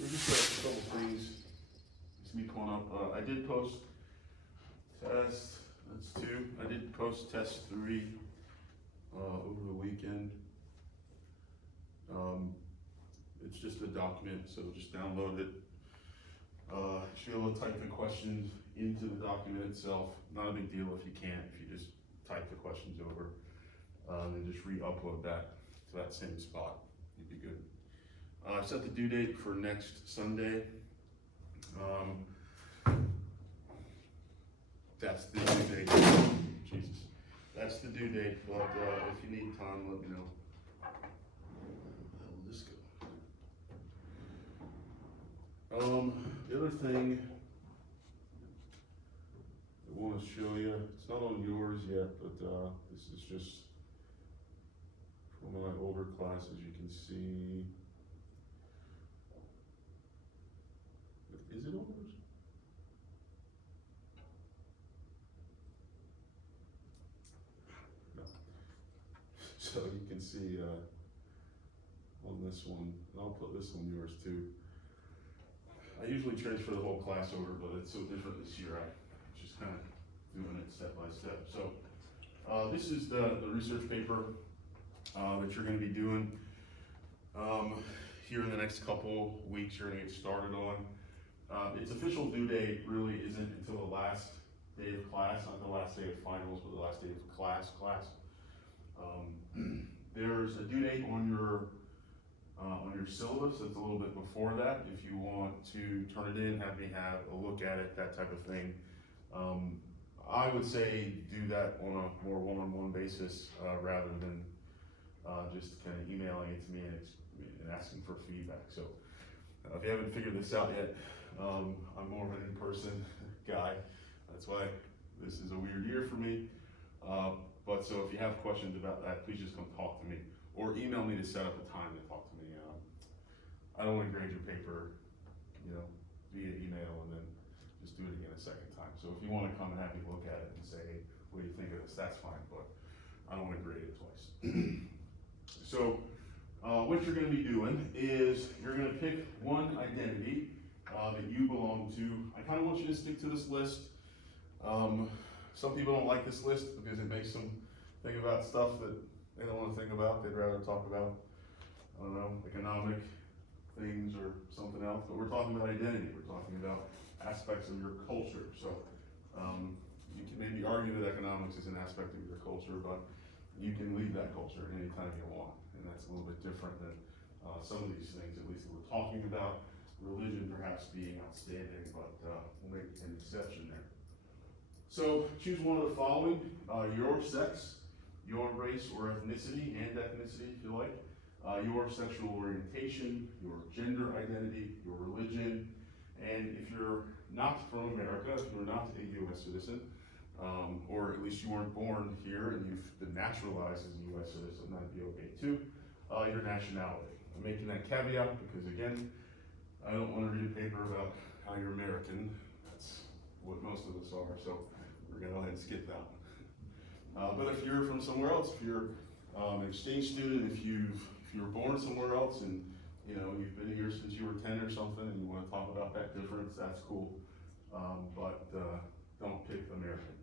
So just a couple things. It's me pulling up. I did post test, that's 2. I did post test 3 over the weekend. It's just a document, so just download it. You should be able to type the questions into the document itself. Not a big deal if you can't, if you just type the questions over and just re-upload that to that same spot. You'd be good. I've set the due date for next Sunday. That's the due date. Jesus. That's the due date, but if you need time, let me know. How will this go? The other thing I want to show you, it's not on yours yet, but this is just from my older classes. You can see. Is it on yours? No. So you can see on this one, and I'll put this on yours too. I usually transfer the whole class over, but it's so different this year. I'm just kind of doing it step by step. So this is the research paper that you're going to be doing here in the next couple weeks. You're going to get started on. Its official due date really isn't until the last day of class, not the last day of finals, but the last day of class. There's a due date on your syllabus that's a little bit before that. If you want to turn it in, have me have a look at it, that type of thing. I would say do that on a more one-on-one basis rather than just kind of emailing it to me and asking for feedback. So if you haven't figured this out yet, I'm more of an in-person guy. That's why this is a weird year for me. But so if you have questions about that, please just come talk to me or email me to set up a time to talk to me. I don't want to grade your paper, via email and then just do it again a second time. So if you want to come and have me look at it and say, hey, what do you think of this? That's fine, but I don't want to grade it twice. So what you're going to be doing is you're going to pick one identity that you belong to. I kind of want you to stick to this list. Some people don't like this list because it makes them think about stuff that they don't want to think about. They'd rather talk about, I don't know, economic things or something else. But we're talking about identity. We're talking about aspects of your culture. So you can maybe argue that economics is an aspect of your culture, but you can leave that culture anytime you want. And that's a little bit different than some of these things, at least that we're talking about. Religion perhaps being outstanding, but we'll make an exception there. So choose one of the following: your sex, your race or ethnicity, and ethnicity if you like, your sexual orientation, your gender identity, your religion, and if you're not from America, if you're not a U.S. citizen, or at least you weren't born here and you've been naturalized as a U.S. citizen, that'd be okay too, your nationality. I'm making that caveat because again, I don't want to read a paper about how you're American. That's what most of us are, so we're going to go ahead and skip that one. But if you're from somewhere else, if you're an exchange student, if you're born somewhere else and you've been here since you were 10 or something and you want to talk about that difference, that's cool. But don't pick American.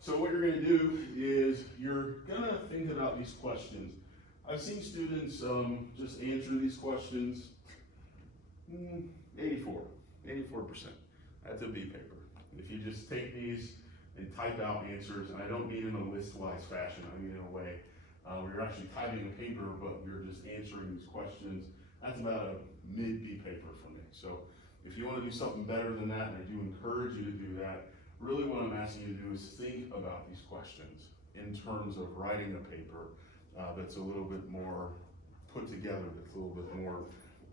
So what you're going to do is you're going to think about these questions. I've seen students just answer these questions 84%. That's a B paper. If you just take these and type out answers, and I don't mean in a list-wise fashion, I mean in a way where you're actually typing a paper, but you're just answering these questions, that's about a mid-B paper for me. So if you want to do something better than that, and I do encourage you to do that, really what I'm asking you to do is think about these questions in terms of writing a paper that's a little bit more put together, that's a little bit more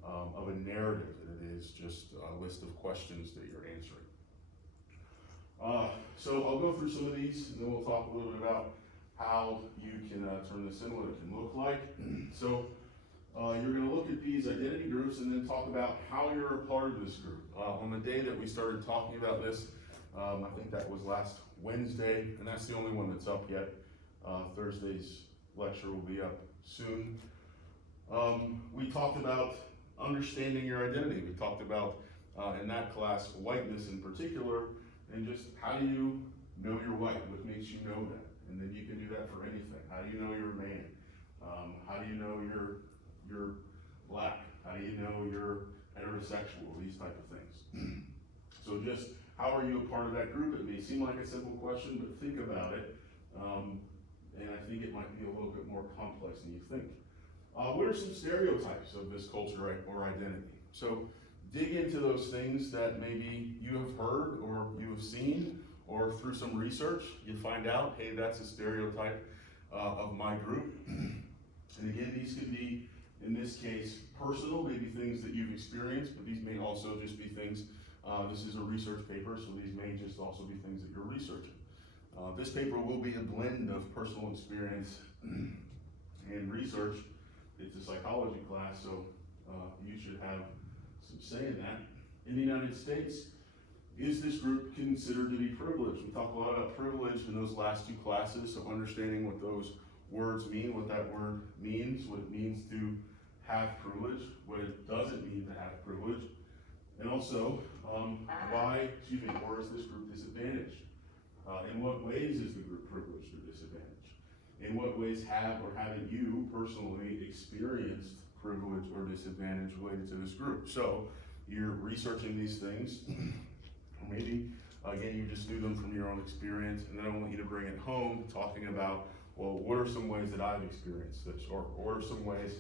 of a narrative than it is just a list of questions that you're answering. So I'll go through some of these and then we'll talk a little bit about how you can turn this in, what it can look like. So you're going to look at these identity groups and then talk about how you're a part of this group. On the day that we started talking about this, I think that was last Wednesday, and that's the only one that's up yet. Thursday's lecture will be up soon. We talked about understanding your identity. We talked about in that class whiteness in particular, and just how do you know you're white? What makes you know that? And then you can do that for anything. How do you know you're a man? How do you know you're black? How do you know you're heterosexual? These type of things. So just how are you a part of that group? It may seem like a simple question, but think about it. And I think it might be a little bit more complex than you think. What are some stereotypes of this culture or identity? So dig into those things that maybe you have heard or you have seen, or through some research, you find out, hey, that's a stereotype of my group. And again, these could be, in this case, personal, maybe things that you've experienced, but these may also just be things, this is a research paper, so these may just also be things that you're researching. This paper will be a blend of personal experience and research. It's a psychology class, so you should have some say in that. In the United States, is this group considered to be privileged? We talk a lot about privilege in those last two classes, so understanding what those words mean, what that word means, what it means to have privilege, what it doesn't mean to have privilege, and also why, or is this group disadvantaged? In what ways is the group privileged or disadvantaged? In what ways have or haven't you personally experienced privilege or disadvantage related to this group? So you're researching these things, or maybe again you just knew them from your own experience, and then I want you to bring it home, talking about, well, what are some ways that I've experienced this, or what are some ways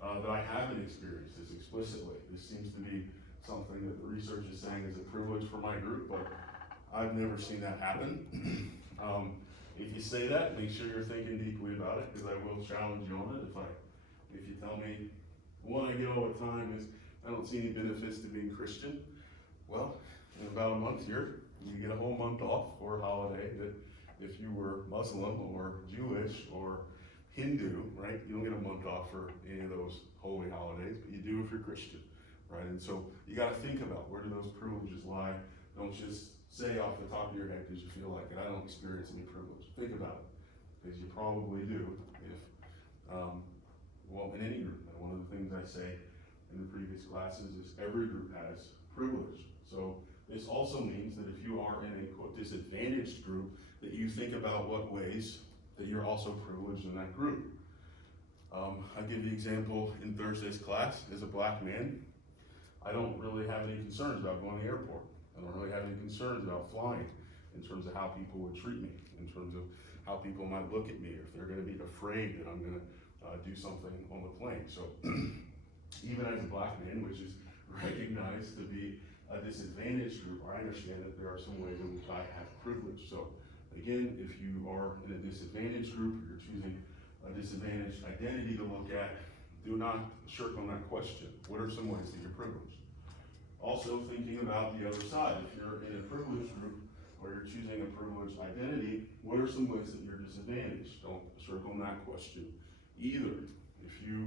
that I haven't experienced this explicitly? This seems to be something that the research is saying is a privilege for my group, but I've never seen that happen. If you say that, make sure you're thinking deeply about it, because I will challenge you on it. If you tell me, one I get all the time is, I don't see any benefits to being Christian. Well, in about a month here, you get a whole month off for a holiday that if you were Muslim or Jewish or Hindu, right, you don't get a month off for any of those holy holidays, but you do if you're Christian, right? And so you got to think about, where do those privileges lie? Don't just say off the top of your head because you feel like it, I don't experience any privilege. Think about it, because you probably do if, well, in any group. And one of the things I say in the previous classes is every group has privilege. So this also means that if you are in a quote disadvantaged group, that you think about what ways that you're also privileged in that group. I'll give you an example in Thursday's class. As a black man, I don't really have any concerns about going to the airport. I don't really have any concerns about flying in terms of how people would treat me, in terms of how people might look at me, or if they're going to be afraid that I'm going to do something on the plane. So even as a black man, which is recognized to be a disadvantaged group, I understand that there are some ways in which I have privilege. So again, if you are in a disadvantaged group, or you're choosing a disadvantaged identity to look at, do not shirk on that question. What are some ways that you're privileged? Also thinking about the other side. If you're in a privileged group, or you're choosing a privileged identity, what are some ways that you're disadvantaged? Don't shirk on that question either. If you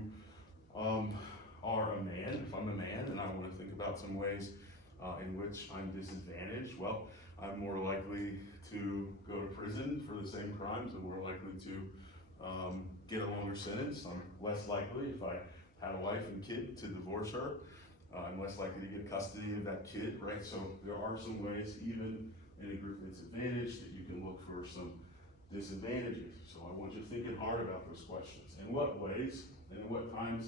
are a man, if I'm a man and I want to think about some ways in which I'm disadvantaged, well, I'm more likely to go to prison for the same crimes. I'm more likely to get a longer sentence. I'm less likely, if I had a wife and kid, to divorce her. I'm less likely to get custody of that kid, right? So there are some ways, even in a group that's advantaged, that you can look for some disadvantages. So I want you thinking hard about those questions. In what ways and in what times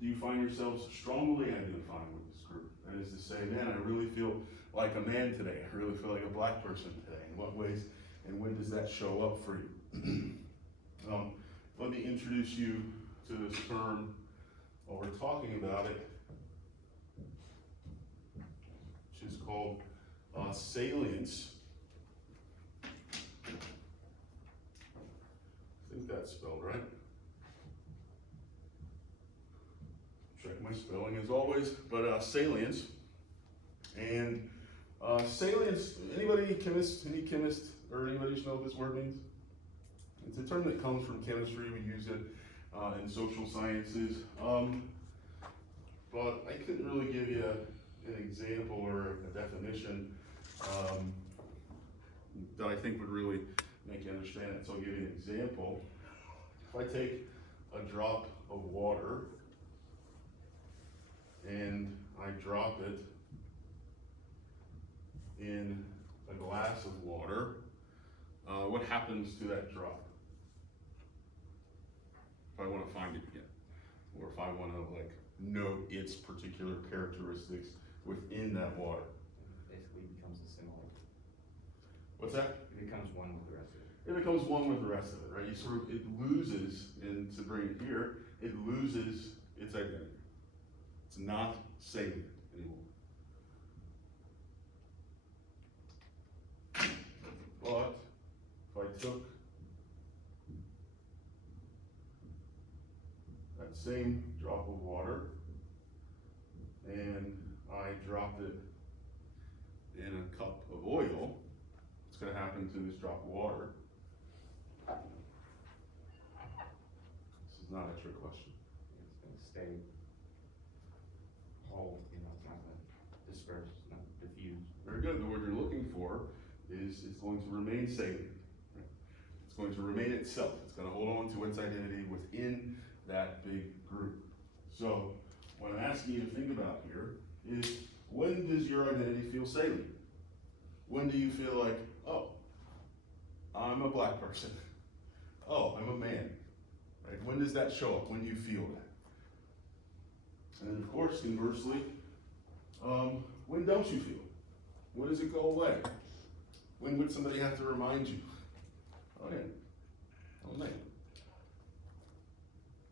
do you find yourselves strongly identifying with this group? That is to say, man, I really feel like a man today. I really feel like a black person today. In what ways and when does that show up for you? Let me introduce you to this term while we're talking about it, which is called salience. I think that's spelled right. Check my spelling as always, but salience. And salience, anybody chemist, any chemist, or anybody know what this word means? It's a term that comes from chemistry. We use it in social sciences. But I couldn't really give you an example or a definition that I think would really make you understand it. So I'll give you an example. If I take a drop of water and I drop it in a glass of water, what happens to that drop? If I want to find it again, or if I want to like note its particular characteristics within that water. Basically becomes a similar. What's that? It becomes one with the rest of it. It becomes one with the rest of it, right? You sort of, it loses, and to bring it here, it loses its identity. It's not salient anymore. But if I took that same drop of water and I dropped it in a cup of oil, what's going to happen to this drop of water? This is not a trick question. It's going to stay whole, it's not going to disperse, it's not diffuse. Very good. The word you're looking for is it's going to remain salient. Right? It's going to remain itself. It's going to hold on to its identity within that big group. So what I'm asking you to think about here is, when does your identity feel salient? When do you feel like, oh, I'm a black person. Oh, I'm a man. Right? When does that show up? When do you feel that? And then of course, conversely, when don't you feel it? When does it go away? When would somebody have to remind you? Oh yeah, I'm a man.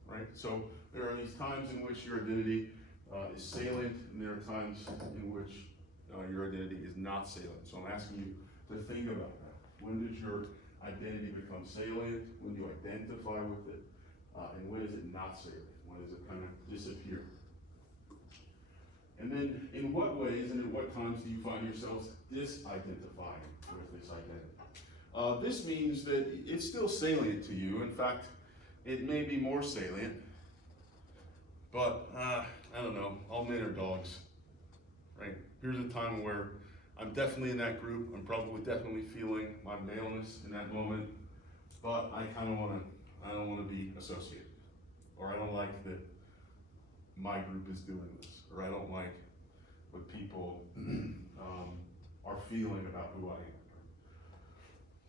Right? So there are these times in which your identity is salient, and there are times in which your identity is not salient. So I'm asking you to think about that. When does your identity become salient? When do you identify with it? And when is it not salient? When does it kind of disappear? And then in what ways and at what times do you find yourselves disidentifying with this identity? This means that it's still salient to you. In fact, it may be more salient, but I don't know, all men are dogs, right? Here's a time where I'm definitely in that group. I'm probably definitely feeling my maleness in that moment, but I don't want to be associated, or I don't like that my group is doing this, or I don't like what people are feeling about who I am.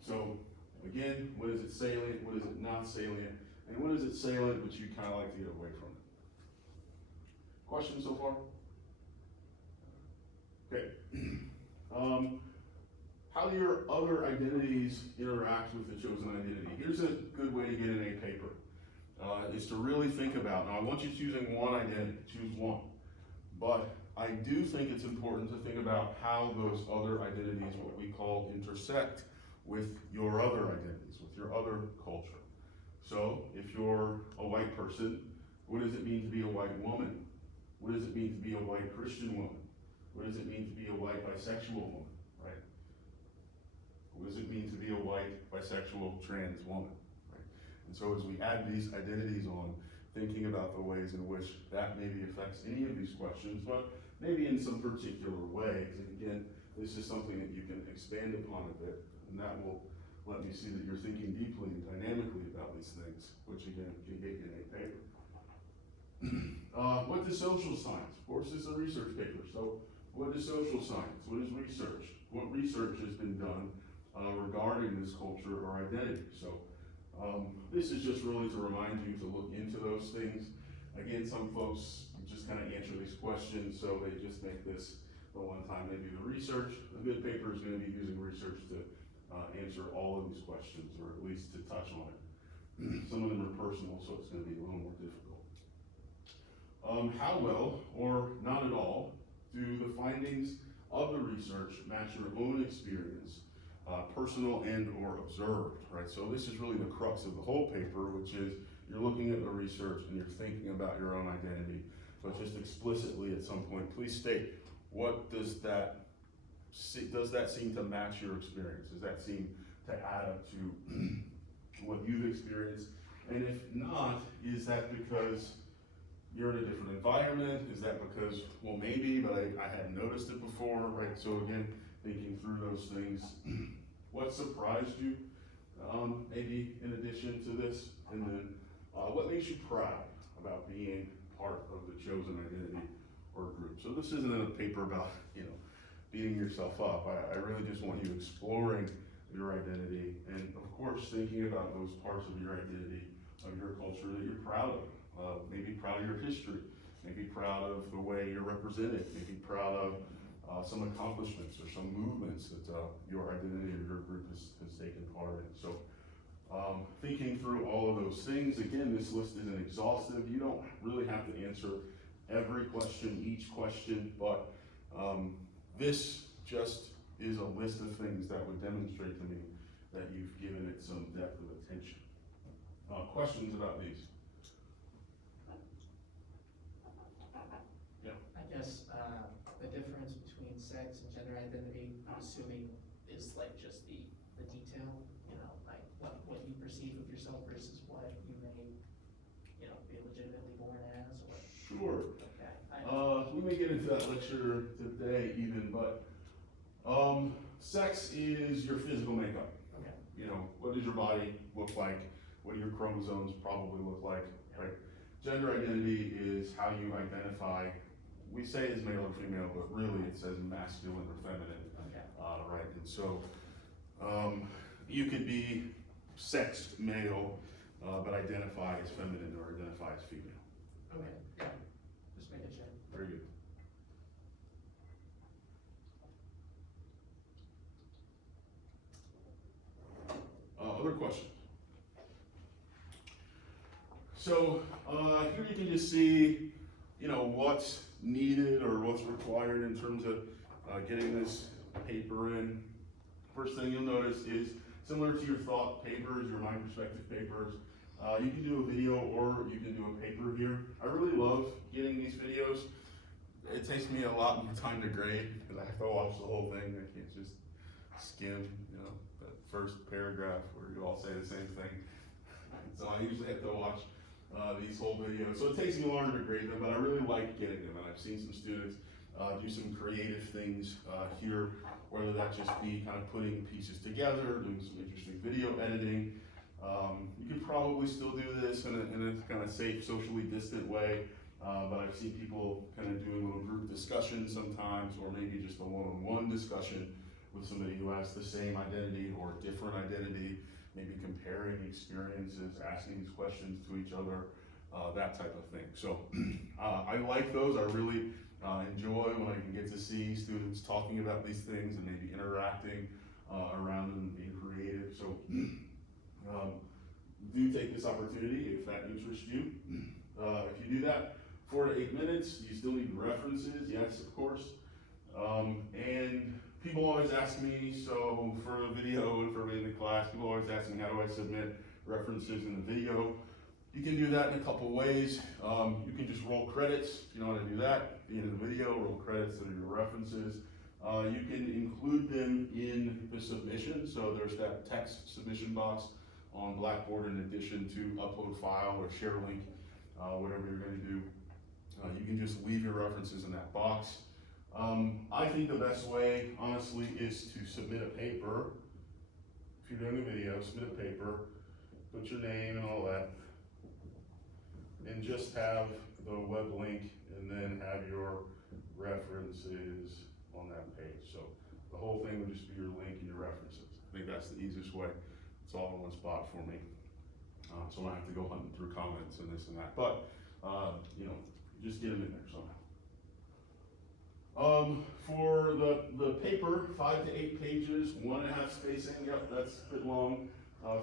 So again, what is it salient? What is it not salient? And what is it salient but you kind of like to get away from it? Questions so far? Okay. How do your other identities interact with the chosen identity? Here's a good way to get in a paper. Is to really think about, now I want you choosing one identity, choose one. But I do think it's important to think about how those other identities, what we call, intersect with your other identities, with your other culture. So if you're a white person, what does it mean to be a white woman? What does it mean to be a white Christian woman? What does it mean to be a white bisexual woman, right? What does it mean to be a white bisexual trans woman, right? And so as we add these identities on, thinking about the ways in which that maybe affects any of these questions, but maybe in some particular way, because again, this is something that you can expand upon a bit, and that will let me see that you're thinking deeply and dynamically about these things, which again, can get you in a paper. What does social science? Of course, it's a research paper, so what is social science? What is research? What research has been done regarding this culture or identity? So this is just really to remind you to look into those things. Again, some folks just kind of answer these questions, so they just make this the one time they do the research. A good paper is going to be using research to answer all of these questions, or at least to touch on it. Some of them are personal, so it's going to be a little more difficult. How well, or not at all, do the findings of the research match your own experience, personal and or observed, right? So this is really the crux of the whole paper, which is you're looking at the research and you're thinking about your own identity, but just explicitly at some point, please state, what does that seem to match your experience? Does that seem to add up to what you've experienced? And if not, is that because you're in a different environment? Is that because, well, maybe, but I hadn't noticed it before, right? So again, thinking through those things. What surprised you, maybe in addition to this? And then what makes you proud about being part of the chosen identity or group? So So this isn't a paper about, beating yourself up. I really just want you exploring your identity and of course thinking about those parts of your identity, of your culture that you're proud of. Maybe proud of your history, maybe proud of the way you're represented, maybe proud of some accomplishments or some movements that your identity or your group has taken part in. So thinking through all of those things, again, this list isn't exhaustive. You don't really have to answer every question, each question, but this just is a list of things that would demonstrate to me that you've given it some depth of attention. Questions about these? Yeah. I guess, the difference between sex and gender identity, I'm assuming, is like just the detail, like what you perceive of yourself versus what you may, be legitimately born as, or. Sure. Okay. We may get into that lecture today even, but sex is your physical makeup. Okay. What does your body look like? What do your chromosomes probably look like, right? Gender identity is how you identify. We say it's male or female, but really it says masculine or feminine, Okay. right? And so you could be sexed male, but identify as feminine or identify as female. Okay, yeah, just making sure. Very good. Other questions? So here you can just see, what's needed or what's required in terms of getting this paper in. First thing you'll notice is similar to your thought papers, your mind perspective papers. You can do a video or you can do a paper here. I really love getting these videos. It takes me a lot more time to grade because I have to watch the whole thing. I can't just skim, that first paragraph where you all say the same thing. So I usually have to watch these whole videos. So it takes me longer to grade them, but I really like getting them. And I've seen some students do some creative things here, whether that just be kind of putting pieces together, doing some interesting video editing. You could probably still do this in a kind of safe, socially distant way, but I've seen people kind of doing little group discussions sometimes, or maybe just a one-on-one discussion with somebody who has the same identity or different identity, maybe comparing experiences, asking these questions to each other, that type of thing. So I like those. I really enjoy when I can get to see students talking about these things and maybe interacting around them and being creative. So do take this opportunity if that interests you. If you do that, 4 to 8 minutes, you still need references, yes, of course. And people always ask me, so for the video and for me in the class, people always ask me, how do I submit references in the video? You can do that in a couple ways. You can just roll credits, if you know how to do that. At the end of the video, roll credits that are your references. You can include them in the submission, so there's that text submission box on Blackboard in addition to upload file or share link, whatever you're going to do. You can just leave your references in that box. I think the best way, honestly, is to submit a paper. If you're doing a video, submit a paper, put your name and all that, and just have the web link and then have your references on that page. So the whole thing would just be your link and your references. I think that's the easiest way. It's all in one spot for me. So I don't have to go hunting through comments and this and that, but just get them in there somehow. For the paper, 5 to 8 pages, 1.5 spacing, yep, that's a bit long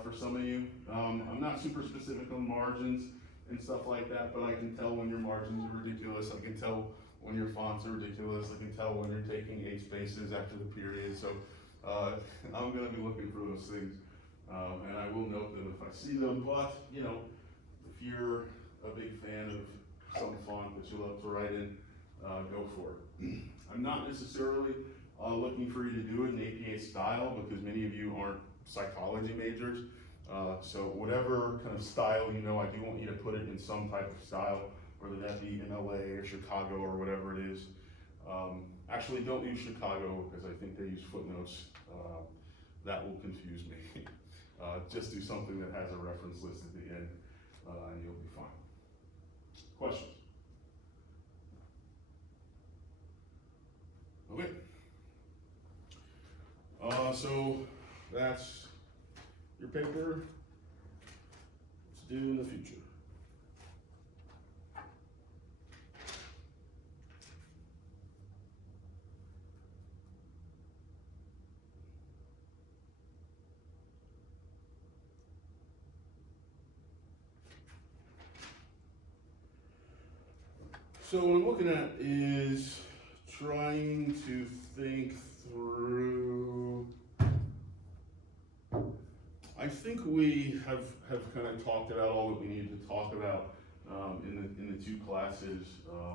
for some of you. I'm not super specific on margins and stuff like that, but I can tell when your margins are ridiculous. I can tell when your fonts are ridiculous. I can tell when you're taking 8 spaces after the period. So I'm gonna be looking for those things. And I will note them if I see them, but if you're a big fan of some font that you love to write in, go for it. I'm not necessarily looking for you to do it in APA style because many of you aren't psychology majors. So whatever kind of style I do want you to put it in some type of style, whether that be in LA or Chicago or whatever it is. Actually, don't use Chicago because I think they use footnotes. That will confuse me. Just do something that has a reference list at the end, and you'll be fine. Questions? So that's your paper. It's due in the future. So what I'm looking at is trying to think through. I think we have kind of talked about all that we needed to talk about in the two classes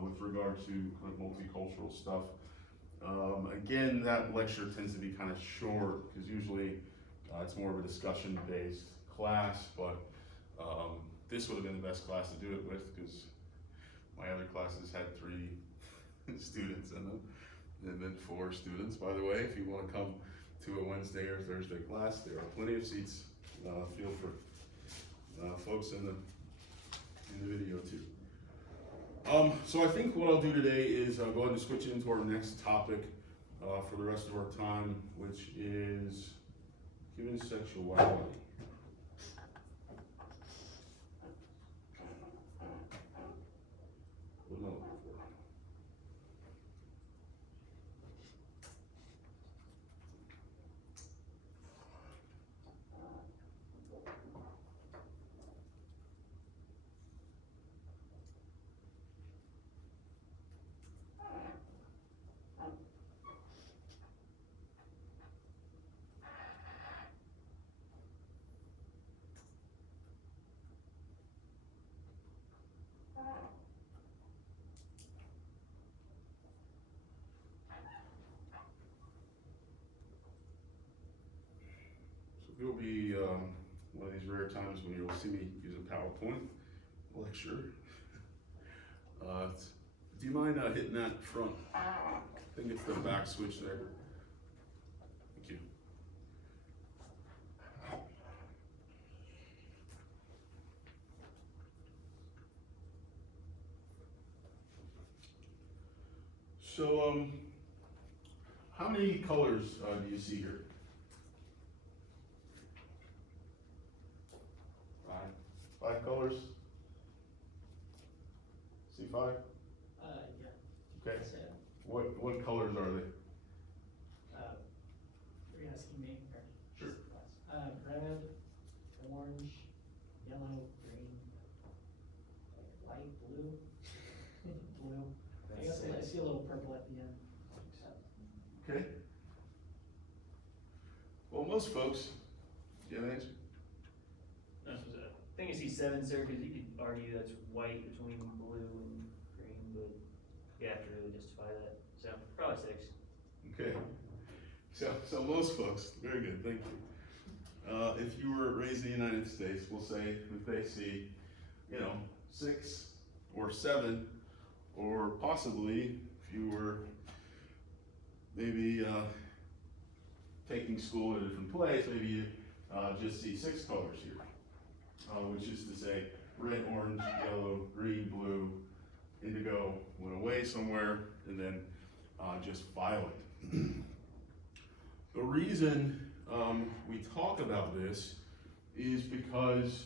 with regard to kind of multicultural stuff. Again, that lecture tends to be kind of short because usually it's more of a discussion-based class, but this would have been the best class to do it with because my other classes had 3 students in them, and then 4 students, by the way. If you want to come to a Wednesday or Thursday class, there are plenty of seats. Feel free. Folks in the video too. So I think what I'll do today is go ahead and switch into our next topic for the rest of our time, which is human sexuality. What am I looking for? It will be one of these rare times when you'll see me use a PowerPoint lecture. Do you mind hitting that front? I think it's the back switch there. Thank you. So, how many colors do you see here? 5 colors? See 5? Yeah. Okay. So, What colors are they? you're asking me, or? Sure. Red, orange, yellow, green, like light blue, blue. I guess I see a little purple at the end. Okay. Well, most folks, do you have an answer? I think I see 7, sir, because you could argue that's white between blue and green, but you have to really justify that. So probably 6. Okay. So most folks, very good, thank you. If you were raised in the United States, we'll say if they see, 6 or 7, or possibly if you were maybe taking school at a different place, maybe you just see 6 colors here. Which is to say red, orange, yellow, green, blue, indigo went away somewhere, and then just violet. The reason we talk about this is because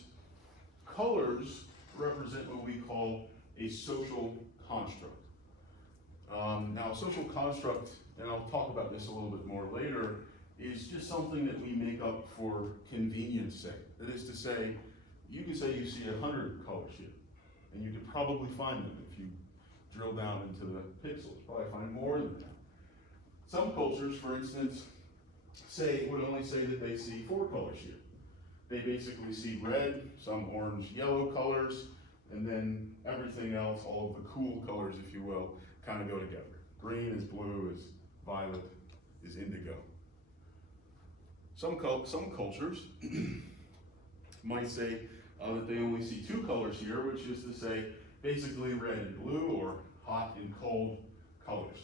colors represent what we call a social construct. Now, a social construct, and I'll talk about this a little bit more later, is just something that we make up for convenience sake. That is to say, you can say you see 100 colors here, and you could probably find them if you drill down into the pixels, probably find more than that. Some cultures, for instance, would only say that they see 4 colors here. They basically see red, some orange, yellow colors, and then everything else, all of the cool colors, if you will, kind of go together. Green is blue, is violet, is indigo. Some cultures might say that they only see 2 colors here, which is to say basically red and blue, or hot and cold colors.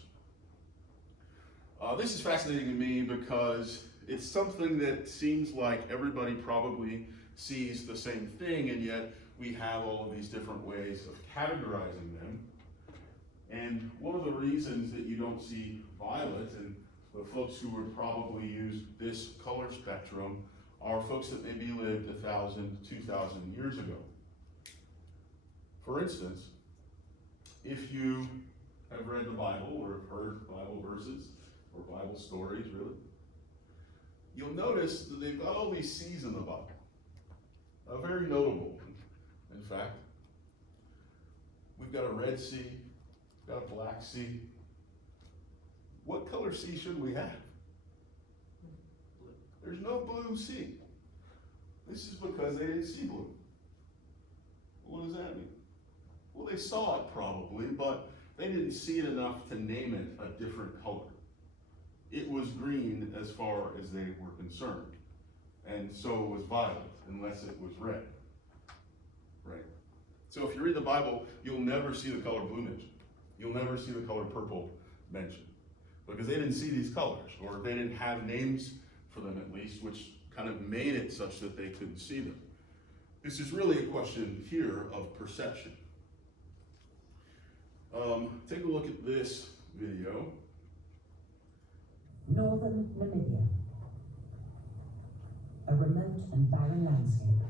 This is fascinating to me because it's something that seems like everybody probably sees the same thing, and yet we have all of these different ways of categorizing them. And one of the reasons that you don't see violet and The folks who would probably use this color spectrum are folks that maybe lived 1,000, 2,000 years ago. For instance, if you have read the Bible or have heard Bible verses or Bible stories, really, you'll notice that they've got all these seas in the Bible. A very notable one, in fact. We've got a Red Sea, we've got a Black Sea. What color sea should we have? There's no blue sea. This is because they didn't see blue. What does that mean? Well, they saw it probably, but they didn't see it enough to name it a different color. It was green as far as they were concerned. And so was violet, unless it was red. Right? So if you read the Bible, you'll never see the color blue mentioned. You'll never see the color purple mentioned. Because they didn't see these colors, or they didn't have names for them at least, which kind of made it such that they couldn't see them. This is really a question here of perception. Take a look at this video. Northern Namibia, a remote and barren landscape,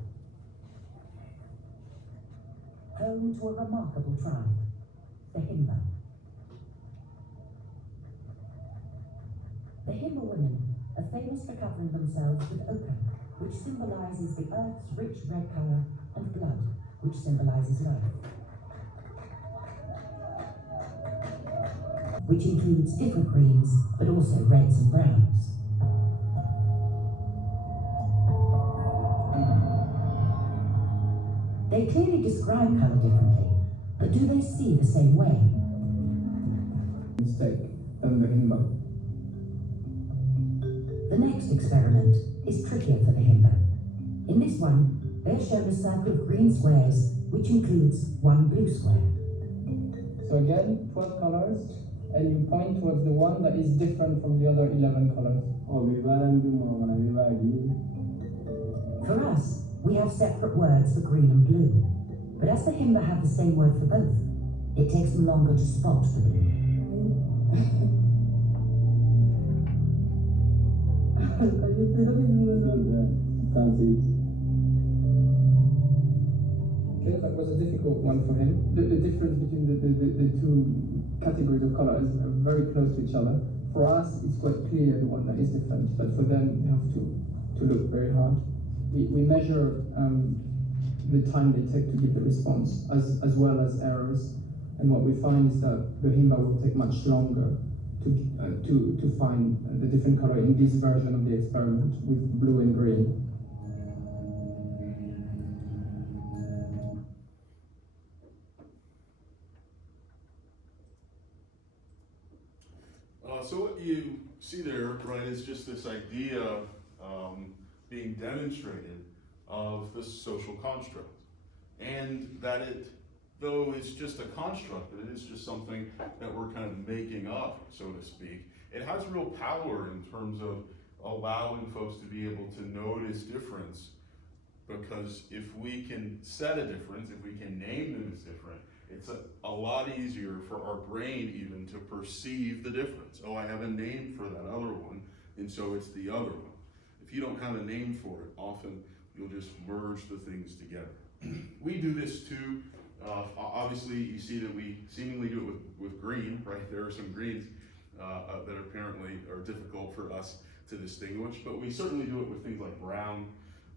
home to a remarkable tribe, the Himba. The Himba women are famous for covering themselves with ochre, which symbolizes the earth's rich red color, and blood, which symbolizes life, which includes different greens, but also reds and browns. They clearly describe color differently, but do they see the same way? Mistake than the Himba. The next experiment is trickier for the Himba. In this one, they're shown a circle of green squares, which includes one blue square. So again, 12 colors, and you point towards the one that is different from the other 11 colors. For us, we have separate words for green and blue, but as the Himba have the same word for both, it takes them longer to spot the blue. Okay, that was a difficult one for him. The difference between the two categories of colors are very close to each other. For us, it's quite clear the one that is different, but for them, they have to look very hard. We measure the time they take to give the response, as well as errors. And what we find is that the Himba will take much longer to find the different color in this version of the experiment with blue and green. So what you see there, right, is just this idea being demonstrated of the social construct. And that it, though it's just a construct, that it is just something that we're kind of making up, so to speak, it has real power in terms of allowing folks to be able to notice difference. Because if we can set a difference, if we can name them as different, it's a lot easier for our brain even to perceive the difference. Oh, I have a name for that other one, and so it's the other one. If you don't have a name for it, often you'll just merge the things together. We do this too. Obviously, you see that we seemingly do it with green, right? There are some greens that apparently are difficult for us to distinguish, but we certainly do it with things like brown.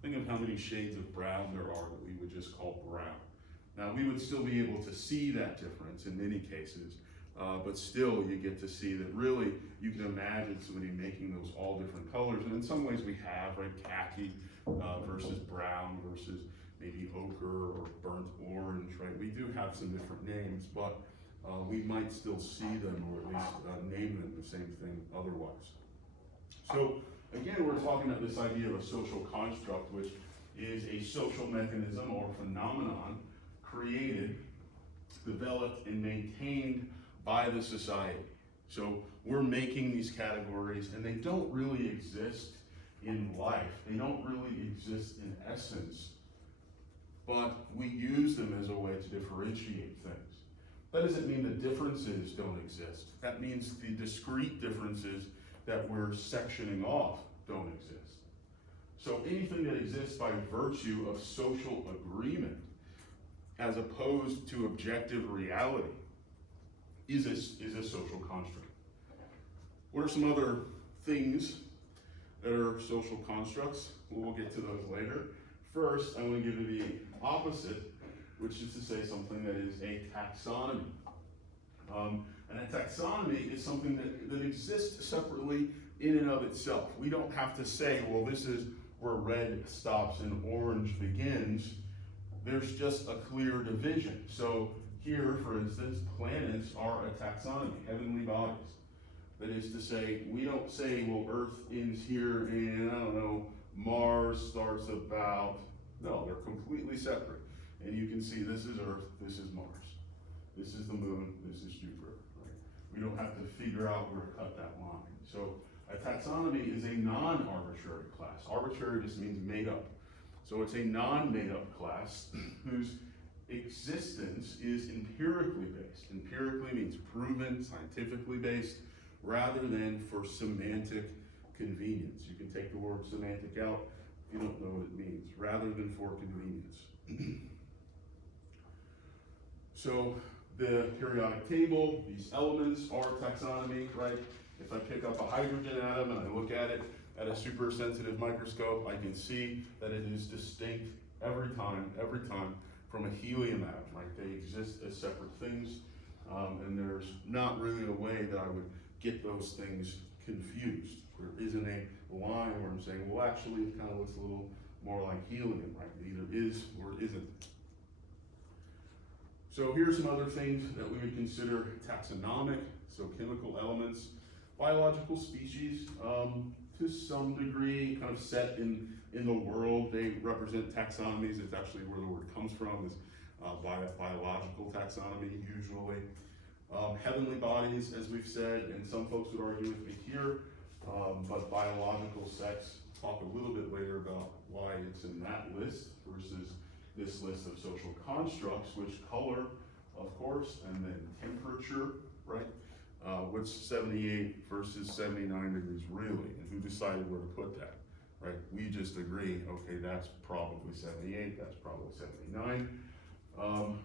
Think of how many shades of brown there are that we would just call brown. Now, we would still be able to see that difference in many cases, but still you get to see that really you can imagine somebody making those all different colors. And in some ways we have, right, khaki versus brown versus maybe ochre or burnt orange, right? We do have some different names, but we might still see them or at least name them the same thing otherwise. So again, we're talking about this idea of a social construct, which is a social mechanism or phenomenon created, developed, and maintained by the society. So we're making these categories, and they don't really exist in life. They don't really exist in essence, but we use them as a way to differentiate things. That doesn't mean the differences don't exist. That means the discrete differences that we're sectioning off don't exist. So anything that exists by virtue of social agreement, as opposed to objective reality, is a social construct. What are some other things that are social constructs? We'll get to those later. First, I'm going to give you the opposite, which is to say something that is a taxonomy. And a taxonomy is something that exists separately in and of itself. We don't have to say, well, this is where red stops and orange begins. There's just a clear division. So here, for instance, planets are a taxonomy, heavenly bodies. That is to say, we don't say, well, Earth ends here and, I don't know, Mars starts about, no, they're completely separate. And you can see this is Earth, this is Mars. This is the moon, this is Jupiter, right? We don't have to figure out where to cut that line. So a taxonomy is a non-arbitrary class. Arbitrary just means made up. So it's a non-made up class whose existence is empirically based. Empirically means proven, scientifically based, rather than for semantic convenience. You can take the word semantic out if you don't know what it means, rather than for convenience. So the periodic table, these elements are taxonomy, right? If I pick up a hydrogen atom and I look at it at a super sensitive microscope, I can see that it is distinct every time from a helium atom, right? They exist as separate things, and there's not really a way that I would get those things confused. There isn't a line where I'm saying, well, actually, it kind of looks a little more like helium, right? It either is or it isn't. So here's some other things that we would consider taxonomic, so chemical elements, biological species, to some degree, kind of set in the world. They represent taxonomies. It's actually where the word comes from, is biological taxonomy, usually. Heavenly bodies, as we've said, and some folks would argue with me here, but biological sex, talk a little bit later about why it's in that list versus this list of social constructs, which color, of course, and then temperature, right? What's 78 versus 79 degrees really, and who decided where to put that, right? We just agree, okay, that's probably 78, that's probably 79.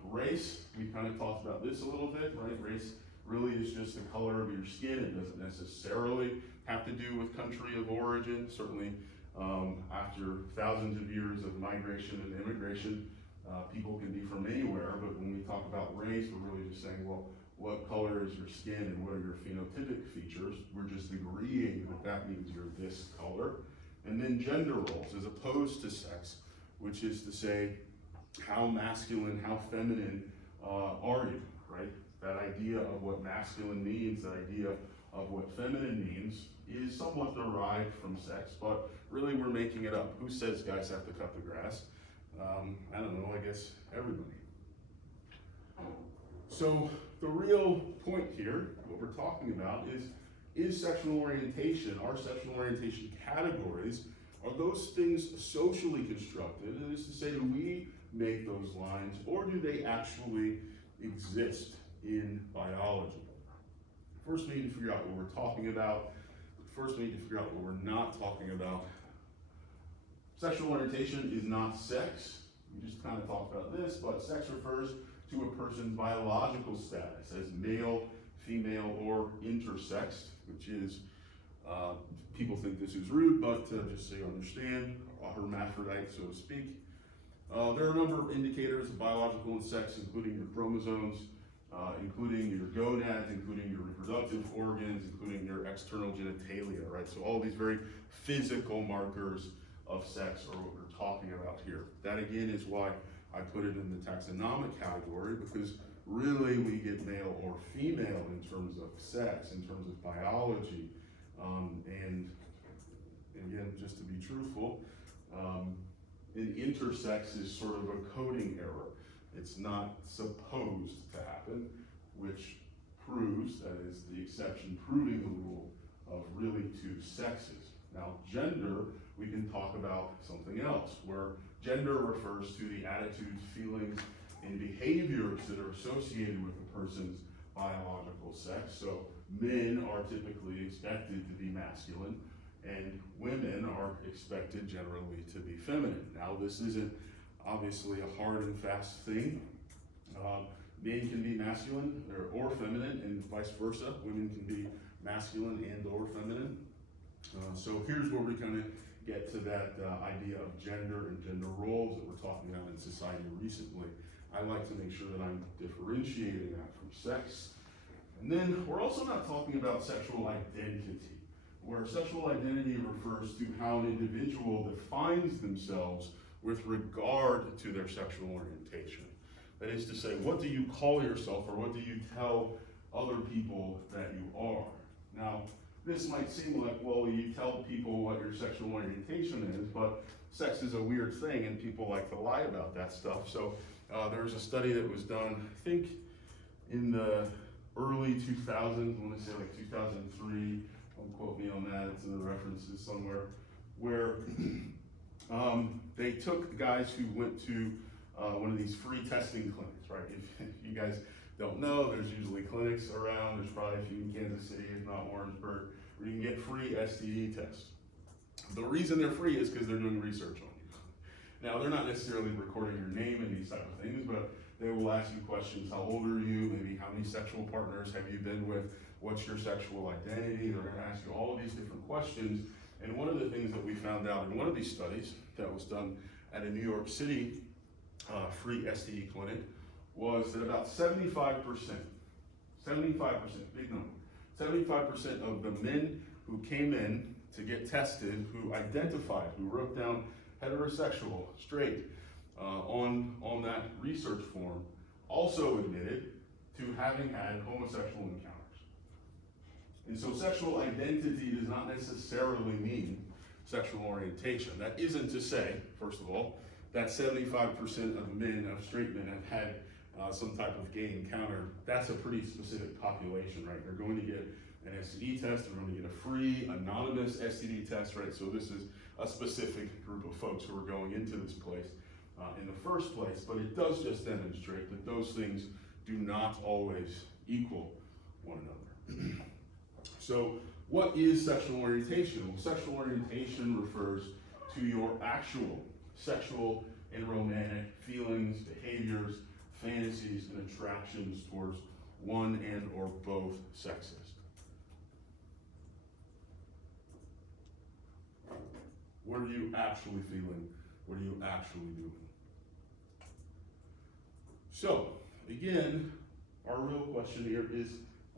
Race, we kind of talked about this a little bit, right? Race really is just the color of your skin. It doesn't necessarily have to do with country of origin. Certainly, after thousands of years of migration and immigration, people can be from anywhere, but when we talk about race, we're really just saying, well, what color is your skin and what are your phenotypic features? We're just agreeing that that means you're this color. And then gender roles, as opposed to sex, which is to say, how masculine, how feminine are you, right? That idea of what masculine means, that idea of what feminine means, is somewhat derived from sex, but really we're making it up. Who says guys have to cut the grass? I don't know, I guess everybody. So the real point here, what we're talking about is sexual orientation, our sexual orientation categories, are those things socially constructed? That is to say, do we make those lines, or do they actually exist in biology? First, we need to figure out what we're talking about. First, we need to figure out what we're not talking about. Sexual orientation is not sex. We just kind of talked about this, but sex refers to a person's biological status as male, female, or intersexed, which is, people think this is rude, but just so you understand, a hermaphrodite, so to speak. There are a number of indicators of biological and sex, including your chromosomes, including your gonads, including your reproductive organs, including your external genitalia, right? So all these very physical markers of sex are what we're talking about here. That again is why I put it in the taxonomic category, because really we get male or female in terms of sex, in terms of biology, and again, just to be truthful, an intersex is sort of a coding error. It's not supposed to happen, which proves, that is the exception proving the rule, of really two sexes. Now, gender, we can talk about something else, where gender refers to the attitudes, feelings, and behaviors that are associated with a person's biological sex. So men are typically expected to be masculine, and women are expected generally to be feminine. Now, this isn't obviously a hard and fast thing. Men can be masculine or feminine, and vice versa. Women can be masculine and or feminine. So here's where we kind of get to that idea of gender and gender roles that we're talking about in society recently. I like to make sure that I'm differentiating that from sex. And then we're also not talking about sexual identity, where sexual identity refers to how an individual defines themselves with regard to their sexual orientation. That is to say, what do you call yourself, or what do you tell other people that you are? Now, this might seem like, well, you tell people what your sexual orientation is, but sex is a weird thing and people like to lie about that stuff. So there was a study that was done, I think in the early 2000s, I want to say like 2003, don't quote me on that, it's in the references somewhere, where they took guys who went to one of these free testing clinics, right? If you guys don't know, there's usually clinics around. There's probably a few in Kansas City, if not Warrensburg, where you can get free STD tests. The reason they're free is because they're doing research on you. Now, they're not necessarily recording your name and these type of things, but they will ask you questions. How old are you? Maybe how many sexual partners have you been with? What's your sexual identity? They're gonna ask you all of these different questions. And one of the things that we found out in one of these studies that was done at a New York City free STD clinic was that about 75%, big number, 75% of the men who came in to get tested, who identified, who wrote down heterosexual, straight, on that research form, also admitted to having had homosexual encounters. And so sexual identity does not necessarily mean sexual orientation. That isn't to say, first of all, that 75% of men, of straight men, have had some type of gay encounter. That's a pretty specific population, right? They're going to get an STD test, they're going to get a free, anonymous STD test, right? So this is a specific group of folks who are going into this place in the first place, but it does just demonstrate that those things do not always equal one another. So what is sexual orientation? Well, sexual orientation refers to your actual sexual and romantic feelings, behaviors, fantasies, and attractions towards one and or both sexes. What are you actually feeling? What are you actually doing? So, again, our real question here is,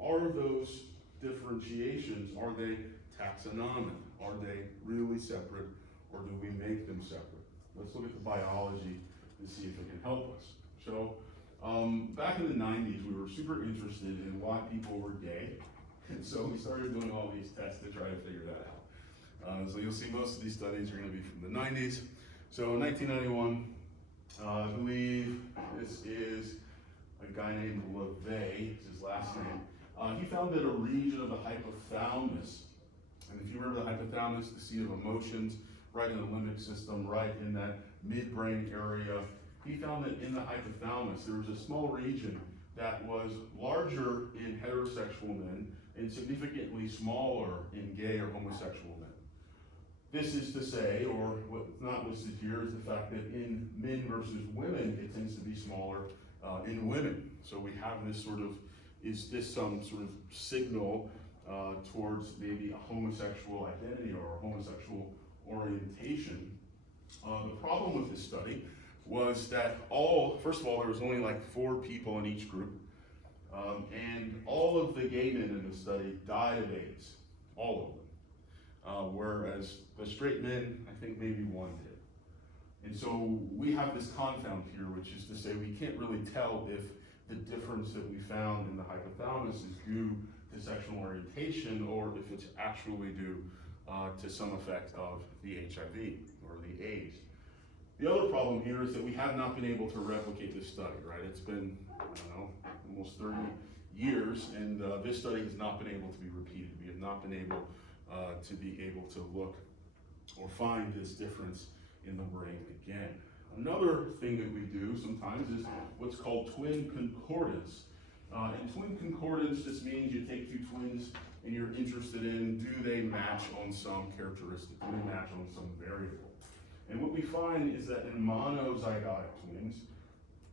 are those differentiations, are they taxonomic? Are they really separate, or do we make them separate? Let's look at the biology and see if it can help us. So, back in the 90s, we were super interested in why people were gay, and so we started doing all these tests to try to figure that out. So you'll see most of these studies are going to be from the 90s. So in 1991, I believe this is a guy named LeVay, is his last name. He found that a region of the hypothalamus, and if you remember the hypothalamus, the seat of emotions, right in the limbic system, right in that midbrain area, he found that in the hypothalamus there was a small region that was larger in heterosexual men and significantly smaller in gay or homosexual men. This is to say, or what's not listed here, is the fact that in men versus women, it tends to be smaller in women. So we have this sort of, is this some sort of signal towards maybe a homosexual identity or a homosexual orientation? The problem with this study was that first of all, there was only like 4 people in each group, and all of the gay men in the study died of AIDS, all of them. Whereas the straight men, I think maybe 1 did. And so we have this confound here, which is to say we can't really tell if the difference that we found in the hypothalamus is due to sexual orientation or if it's actually due to some effect of the HIV or the AIDS. The other problem here is that we have not been able to replicate this study, right? It's been, I don't know, almost 30 years, and this study has not been able to be repeated. We have not been able to look or find this difference in the brain again. Another thing that we do sometimes is what's called twin concordance. And twin concordance just means you take two twins and you're interested in, do they match on some characteristic, do they match on some variable? And what we find is that in monozygotic twins,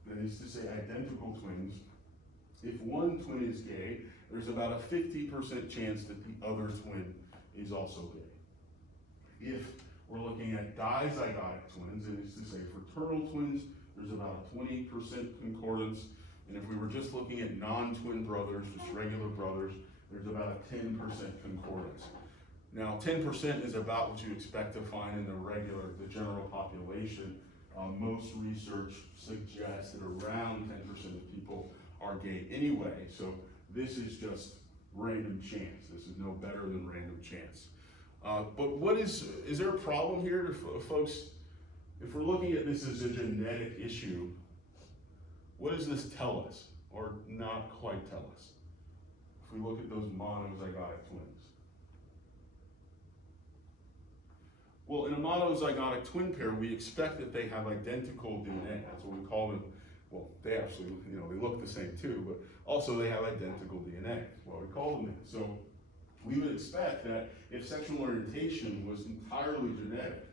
that is to say identical twins, if one twin is gay, there's about a 50% chance that the other twin is also gay. If we're looking at dizygotic twins, and it's to say fraternal twins, there's about a 20% concordance. And if we were just looking at non-twin brothers, just regular brothers, there's about a 10% concordance. Now, 10% is about what you expect to find in the general population. Most research suggests that around 10% of people are gay anyway, so this is just random chance. This is no better than random chance. But is there a problem here, folks? If we're looking at this as a genetic issue, what does this tell us, or not quite tell us? If we look at those monozygotic twins. Well, in a monozygotic twin pair, we expect that they have identical DNA. That's what we call them. Well, they actually, they look the same too, but also they have identical DNA. That's what we call them. So we would expect that if sexual orientation was entirely genetic,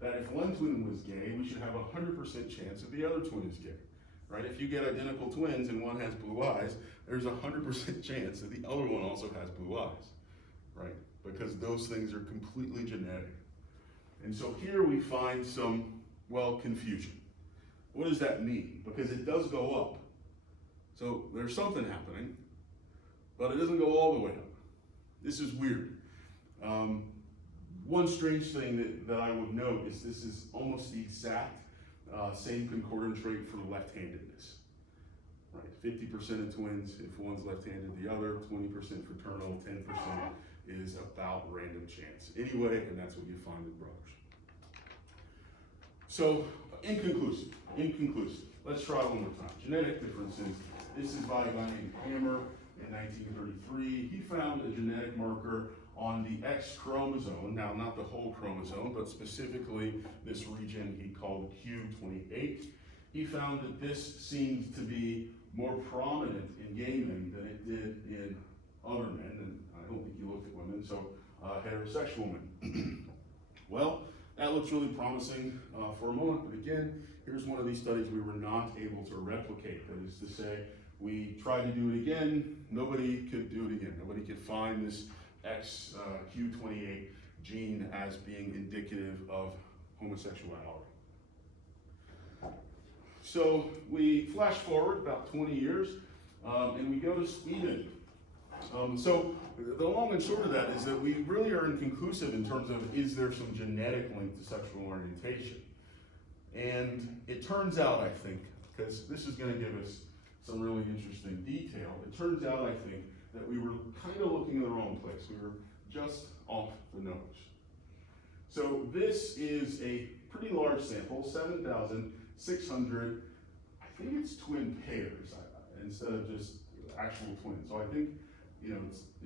that if one twin was gay, we should have a 100% chance that the other twin is gay, right? If you get identical twins and one has blue eyes, there's a 100% chance that the other one also has blue eyes, right? Because those things are completely genetic. And so here we find some, confusion. What does that mean? Because it does go up. So there's something happening, but it doesn't go all the way up. This is weird. One strange thing that I would note is this is almost the exact same concordance rate for left-handedness. Right, 50% of twins, if one's left-handed, the other, 20% fraternal, 10% is about random chance. Anyway, and that's what you find with brothers. So, inconclusive. Let's try one more time. Genetic differences. This is by a guy named Hammer in 1933. He found a genetic marker on the X chromosome, now not the whole chromosome, but specifically this region he called Q28. He found that this seemed to be more prominent in gay men than it did in other men, and I don't think he looked at women, so heterosexual men. Well, that looks really promising for a moment, but again, here's one of these studies we were not able to replicate. That is to say, we tried to do it again, nobody could do it again. Nobody could find this Q28 gene as being indicative of homosexuality. So we flash forward about 20 years, and we go to Sweden. So the long and short of that is that we really are inconclusive in terms of, is there some genetic link to sexual orientation? And it turns out, I think, because this is going to give us some really interesting detail, it turns out, I think, that we were kind of looking in the wrong place. We were just off the nose. So this is a pretty large sample, 7,600, I think it's twin pairs instead of just actual twins. So I think,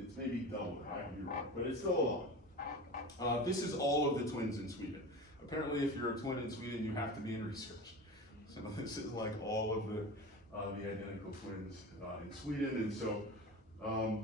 it's maybe double, I could be wrong, but it's still a lot. This is all of the twins in Sweden. Apparently, if you're a twin in Sweden, you have to be in research. So this is like all of the identical twins in Sweden. And so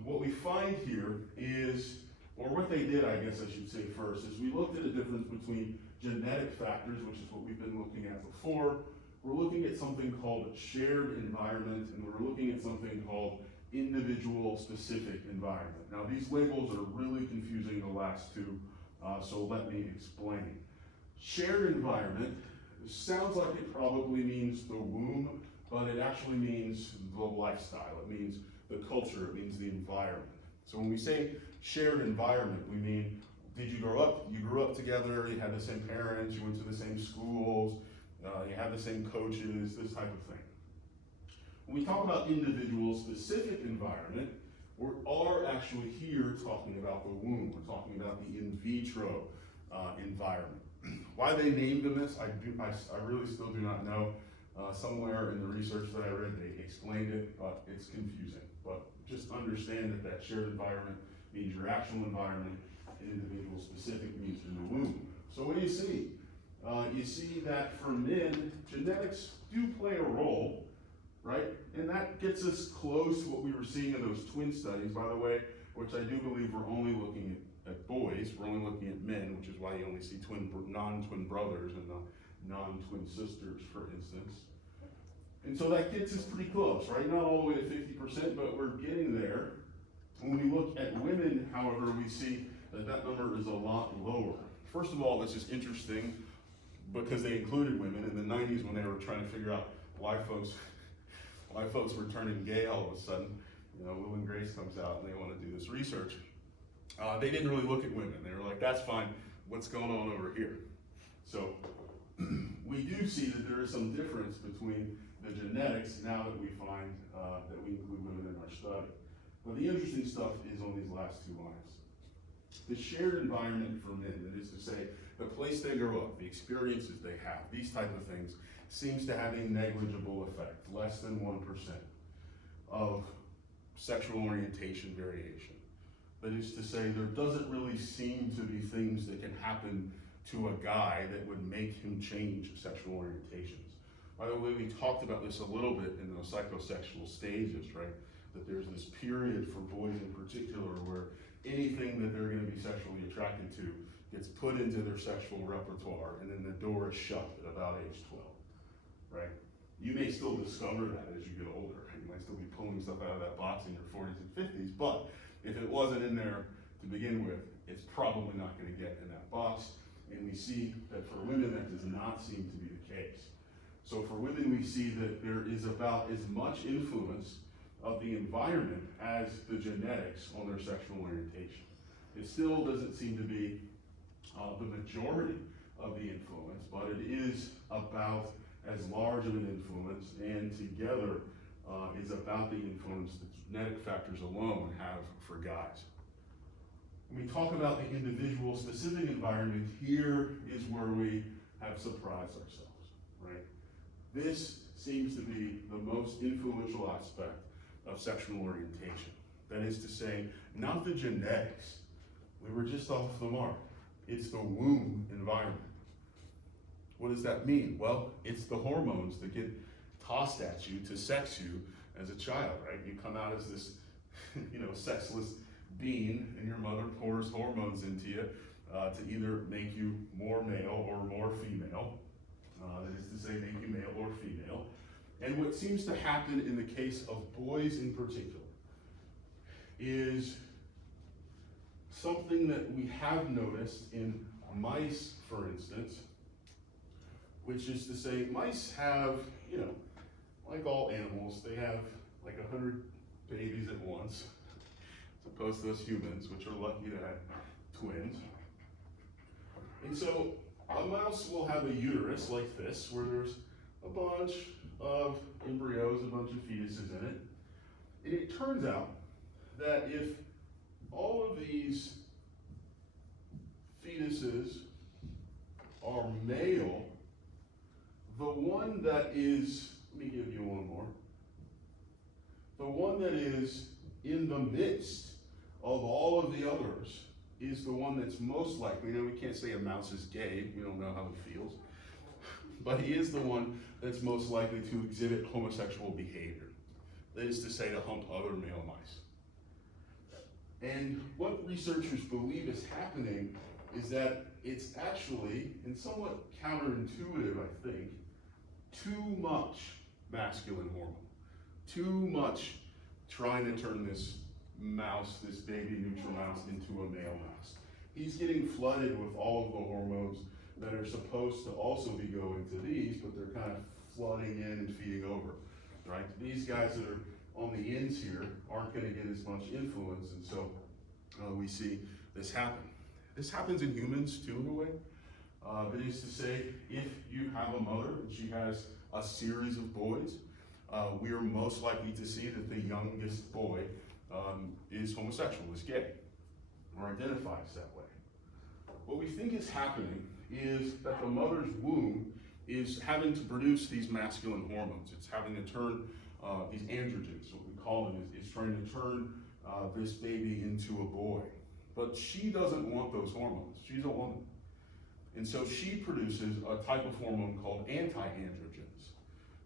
what we find here is, or what they did, I guess I should say first, is we looked at a difference between genetic factors, which is what we've been looking at before. We're looking at something called shared environment, and we're looking at something called individual specific environment. Now these labels are really confusing, the last two, so let me explain. Shared environment sounds like it probably means the womb, but it actually means the lifestyle. It means the culture, it means the environment. So when we say shared environment, we mean, you grew up together, you had the same parents, you went to the same schools, you had the same coaches, this type of thing. When we talk about individual specific environment, we are actually here talking about the womb. We're talking about the in vitro environment. Why they named them this, I really still do not know. Somewhere in the research that I read, they explained it, but it's confusing. But just understand that shared environment means your actual environment, and individual specific means in the womb. So what do you see? You see that for men, genetics do play a role, right? And that gets us close to what we were seeing in those twin studies, by the way, which I do believe we're only looking at boys, we're only looking at men, which is why you only see non-twin brothers and non-twin sisters, for instance. And so that gets us pretty close, right? Not all the way to 50%, but we're getting there. When we look at women, however, we see that that number is a lot lower. First of all, this is interesting because they included women in the 90s when they were trying to figure out why folks were turning gay all of a sudden. You know, Will and Grace comes out and they want to do this research. They didn't really look at women. They were like, that's fine, what's going on over here? So we do see that there is some difference between the genetics now that we find that we include women in our study. But the interesting stuff is on these last two lines. The shared environment for men, that is to say, the place they grow up, the experiences they have, these type of things, seems to have a negligible effect, less than 1% of sexual orientation variation. That is to say, there doesn't really seem to be things that can happen to a guy that would make him change sexual orientations. By the way, we talked about this a little bit in those psychosexual stages, right? That there's this period for boys in particular where anything that they're gonna be sexually attracted to gets put into their sexual repertoire and then the door is shut at about age 12, right? You may still discover that as you get older. You might still be pulling stuff out of that box in your 40s and 50s, but if it wasn't in there to begin with, it's probably not gonna get in that box. And we see that for women, that does not seem to be the case. So for women, we see that there is about as much influence of the environment as the genetics on their sexual orientation. It still doesn't seem to be the majority of the influence, but it is about as large of an influence, and together is about the influence that genetic factors alone have for guys. When we talk about the individual specific environment, here is where we have surprised ourselves, right? This seems to be the most influential aspect of sexual orientation. That is to say, not the genetics. We were just off the mark. It's the womb environment. What does that mean? Well, it's the hormones that get tossed at you to sex you as a child, right? You come out as this, sexless being, and your mother pours hormones into you to either make you more male or more female. That is to say, make you male or female. And what seems to happen in the case of boys in particular is something that we have noticed in mice, for instance, which is to say, mice have, like all animals, they have like 100 babies at once, as opposed to us humans, which are lucky to have twins. And so a mouse will have a uterus like this, where there's a bunch of embryos, a bunch of fetuses in it. And it turns out that if all of these fetuses are male, the one that is, let me give you one more. The one that is in the midst of all of the others is the one that's most likely, we can't say a mouse is gay, we don't know how he feels, but he is the one that's most likely to exhibit homosexual behavior. That is to say, to hump other male mice. And what researchers believe is happening is that it's actually, and somewhat counterintuitive, I think, too much masculine hormone. Too much trying to turn this mouse, this baby neutral mouse, into a male mouse. He's getting flooded with all of the hormones that are supposed to also be going to these, but they're kind of flooding in and feeding over, right? These guys that are on the ends here aren't going to get as much influence, and so we see this happen. This happens in humans too, in a way. That is to say, if you have a mother and she has a series of boys, we are most likely to see that the youngest boy is homosexual, is gay, or identifies that way. What we think is happening is that the mother's womb is having to produce these masculine hormones. It's having to turn these androgens, what we call them, is trying to turn this baby into a boy. But she doesn't want those hormones. She's a woman. And so she produces a type of hormone called anti-androgens.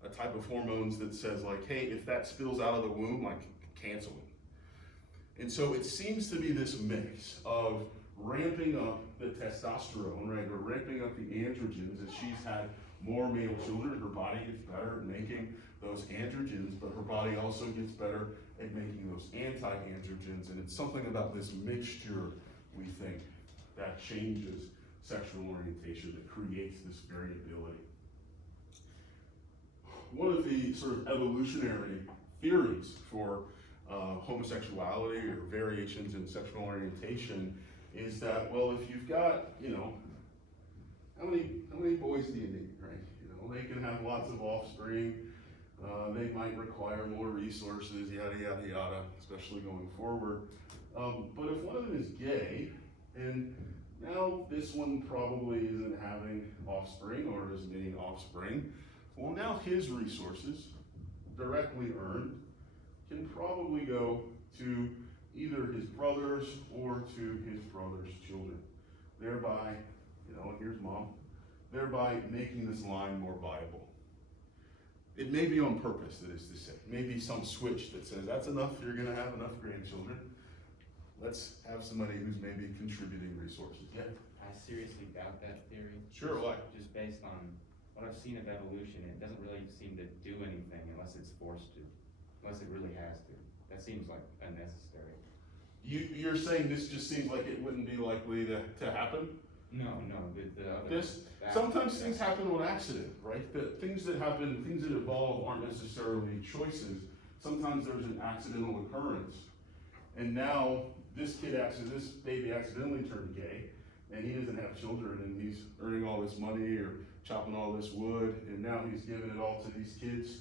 a type of hormones that says like, hey, if that spills out of the womb, like cancel it. And so it seems to be this mix of ramping up the testosterone, right, or ramping up the androgens. As she's had more male children, her body gets better at making those androgens, but her body also gets better at making those anti-androgens. And it's something about this mixture, we think, that changes sexual orientation, that creates this variability. One of the sort of evolutionary theories for homosexuality or variations in sexual orientation is that, well, if you've got, you know, how many boys do you need, right? You know, they can have lots of offspring, they might require more resources, yada, yada, yada, especially going forward. But if one of them is gay, and now this one probably isn't having offspring or isn't getting offspring, well, now his resources, directly earned, can probably go to either his brothers or to his brother's children, thereby, you know, here's mom, thereby making this line more viable. It may be on purpose, that is to say. Maybe some switch that says, that's enough, you're gonna have enough grandchildren. Let's have somebody who's maybe contributing resources. Yeah? I seriously doubt that theory. Sure, why? Just based on what I've seen of evolution, it doesn't really seem to do anything unless it's forced to, unless it really has to. That seems like unnecessary. You're saying this just seems like it wouldn't be likely to happen? No, the other. Sometimes things happen on accident, right? Things that happen, things that evolve aren't necessarily choices. Sometimes there's an accidental occurrence. And now this baby accidentally turned gay, and he doesn't have children, and he's earning all this money or chopping all this wood, and now he's giving it all to these kids.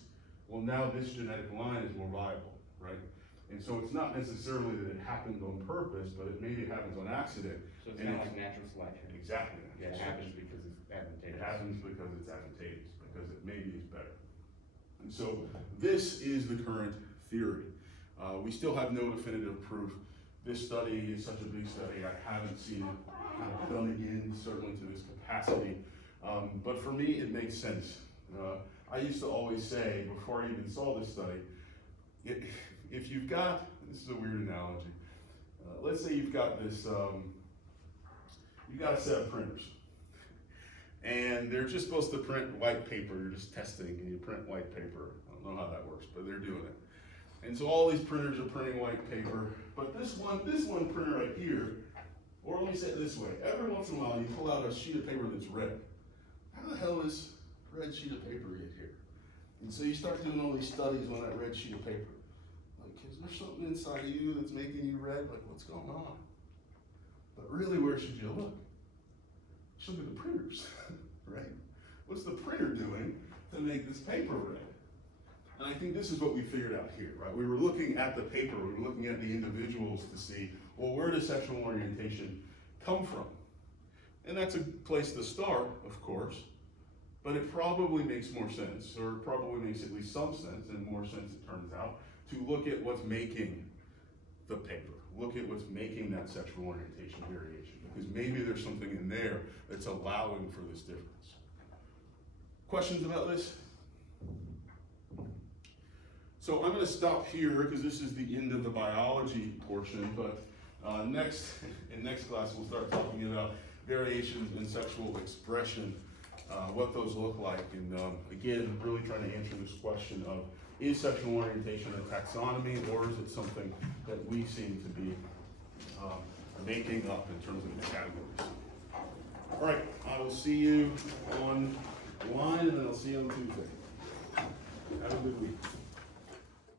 Well, now this genetic line is more viable, right? And so it's not necessarily that it happened on purpose, but it maybe happens on accident. So it's kind of like natural selection. Exactly. Yeah, it happens because it's advantageous. It happens because it's advantageous, because it maybe is better. And so this is the current theory. We still have no definitive proof. This study is such a big study, I haven't seen it kind of done again, certainly to this capacity. But for me, it makes sense. I used to always say, before I even saw this study, if you've got, this is a weird analogy, let's say you've got this, you've got a set of printers, and they're just supposed to print white paper. You're just testing, and you print white paper. I don't know how that works, but they're doing it. And so all these printers are printing white paper, but this one printer right here, or let me say it this way, every once in a while you pull out a sheet of paper that's red. How the hell is red sheet of paper get here? And so you start doing all these studies on that red sheet of paper. Like, is there something inside of you that's making you red? Like, what's going on? But really, where should you look? You should look at the printers, right? What's the printer doing to make this paper red? And I think this is what we figured out here, right? We were looking at the paper, we were looking at the individuals to see, well, where does sexual orientation come from? And that's a place to start, of course, but it probably makes more sense, or it probably makes at least some sense, and more sense it turns out, to look at what's making the paper. Look at what's making that sexual orientation variation, because maybe there's something in there that's allowing for this difference. Questions about this? So I'm going to stop here because this is the end of the biology portion, but in next class we'll start talking about variations in sexual expression, what those look like, and again, really trying to answer this question of, is sexual orientation a taxonomy, or is it something that we seem to be making up in terms of its categories? All right, I will see you online, and then I'll see you on Tuesday. Have a good week.